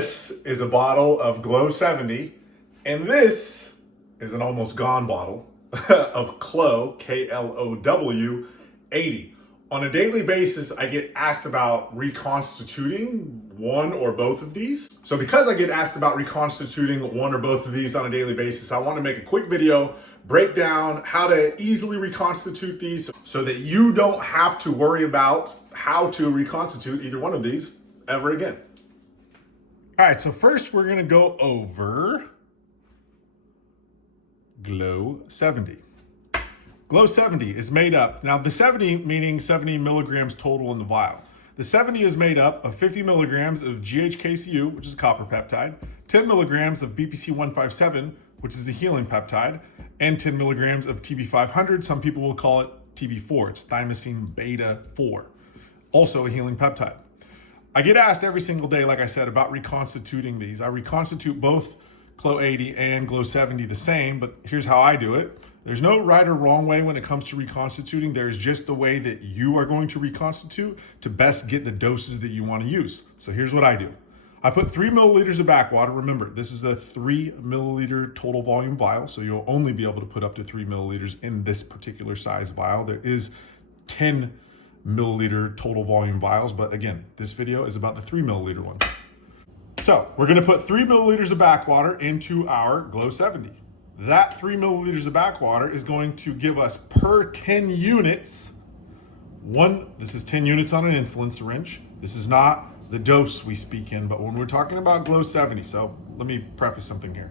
This is a bottle of Glow 70, and this is an almost gone bottle of KLOW, KLOW 80. On a daily basis, I get asked about reconstituting one or both of these. So because I get asked about reconstituting one or both of these on a daily basis, I want to make a quick video, break down how to easily reconstitute these so that you don't have to worry about how to reconstitute either one of these ever again. All right, so first we're gonna go over Glow 70. Glow 70 is made up, now the 70 meaning 70 milligrams total in the vial. The 70 is made up of 50 milligrams of GHKCU, which is a copper peptide, 10 milligrams of BPC-157, which is a healing peptide, and 10 milligrams of TB500. Some people will call it TB4. It's thymosin beta 4, also a healing peptide. I get asked every single day, like I said, about reconstituting these. I reconstitute both KLOW 80 and Glow 70 the same, but here's how I do it. There's no right or wrong way when it comes to reconstituting. There's just the way that you are going to reconstitute to best get the doses that you want to use. So here's what I do. I put 3 milliliters of backwater. Remember, this is a 3 milliliter total volume vial, so you'll only be able to put up to 3 milliliters in this particular size vial. There is 10 milliliter total volume vials, but again, this video is about the 3 milliliter ones. So we're gonna put 3 milliliters of backwater into our Glow 70. That 3 milliliters of backwater is going to give us per 10 units, this is 10 units on an insulin syringe. This is not the dose we speak in, but when we're talking about Glow 70, so let me preface something here.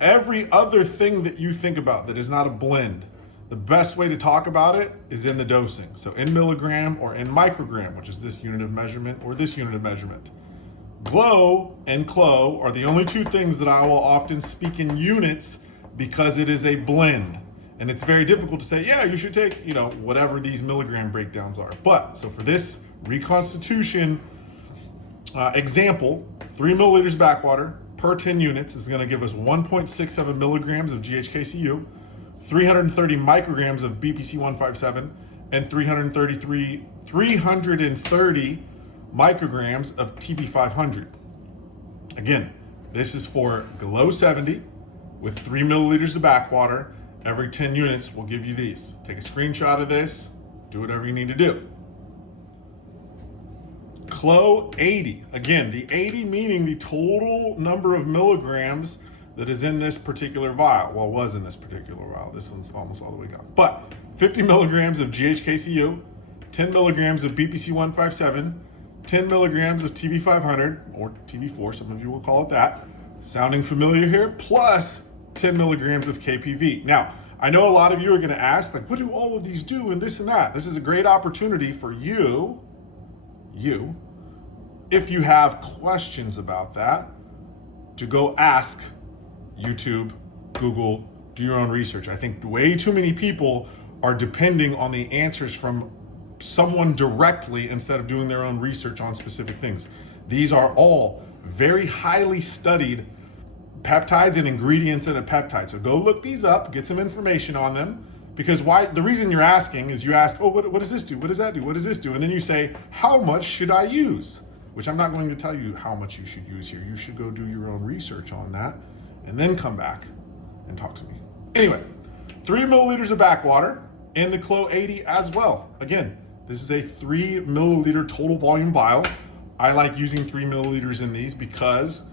Every other thing that you think about that is not a blend, the best way to talk about it is in the dosing. So in milligram or in microgram, which is this unit of measurement or this unit of measurement. Glow and KLOW are the only two things that I will often speak in units because it is a blend. And it's very difficult to say, yeah, you should take, whatever these milligram breakdowns are. But, so for this reconstitution example, 3 milliliters backwater per 10 units is gonna give us 1.67 milligrams of GHKCU, 330 micrograms of BPC-157, and 330 micrograms of TB500. Again, this is for Glow 70 with 3 milliliters of backwater. Every 10 units will give you these. Take a screenshot of this, do whatever you need to do. KLOW 80, again, the 80 meaning the total number of milligrams that is in this particular vial. Well, was in this particular vial. This one's almost all the way gone. But 50 milligrams of GHKCU, 10 milligrams of BPC-157, 10 milligrams of TB500, or TB4, some of you will call it that. Sounding familiar here? Plus 10 milligrams of KPV. Now, I know a lot of you are gonna ask, like, what do all of these do and this and that? This is a great opportunity for you, if you have questions about that, to go ask YouTube, Google, do your own research. I think way too many people are depending on the answers from someone directly instead of doing their own research on specific things. These are all very highly studied peptides and ingredients in a peptide. So go look these up, get some information on them, because the reason you're asking is you ask, oh, what does this do? What does that do? What does this do? And then you say, how much should I use? Which I'm not going to tell you how much you should use here. You should go do your own research on that and then come back and talk to me. Anyway, 3 milliliters of backwater in the KLOW 80 as well. Again, this is a 3 milliliter total volume vial. I like using 3 milliliters in these because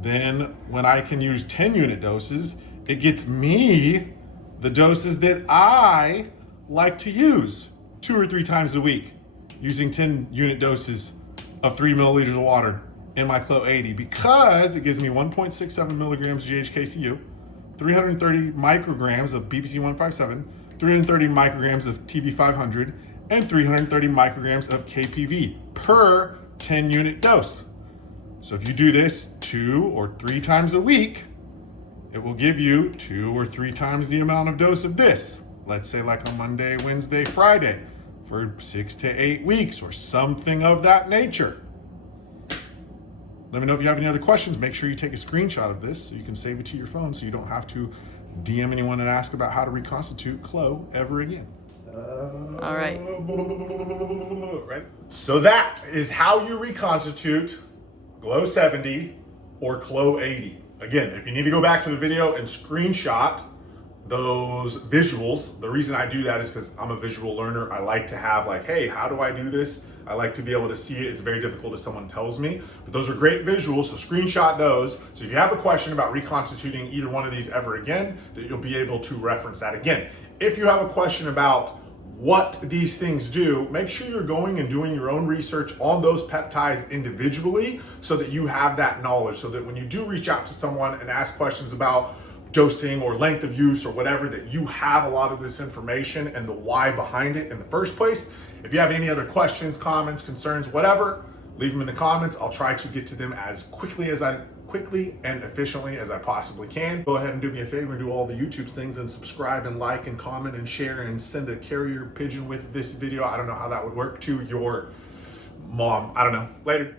then when I can use 10 unit doses, it gets me the doses that I like to use 2 or 3 times a week, using 10 unit doses of 3 milliliters of water in my KLOW 80 because it gives me 1.67 milligrams GHKCU, 330 micrograms of BPC-157, 330 micrograms of TB500, and 330 micrograms of KPV per 10 unit dose. So if you do this 2 or 3 times a week, it will give you 2 or 3 times the amount of dose of this. Let's say like on Monday, Wednesday, Friday for 6 to 8 weeks or something of that nature. Let me know if you have any other questions. Make sure you take a screenshot of this so you can save it to your phone so you don't have to DM anyone and ask about how to reconstitute KLOW ever again. All right. So that is how you reconstitute Glow 70 or KLOW 80. Again, if you need to go back to the video and screenshot those visuals, the reason I do that is because I'm a visual learner. I like to have like, hey, how do I do this? I like to be able to see it. It's very difficult if someone tells me, but those are great visuals, so screenshot those. So if you have a question about reconstituting either one of these ever again, that you'll be able to reference that again. If you have a question about what these things do, make sure you're going and doing your own research on those peptides individually so that you have that knowledge, so that when you do reach out to someone and ask questions about dosing or length of use or whatever, that you have a lot of this information and the why behind it in the first place. If you have any other questions, comments, concerns, whatever, leave them in the comments. I'll try to get to them as quickly and efficiently as I possibly can. Go ahead and do me a favor and do all the YouTube things and subscribe and like and comment and share and send a carrier pigeon with this video. I don't know how that would work to your mom. I don't know. Later.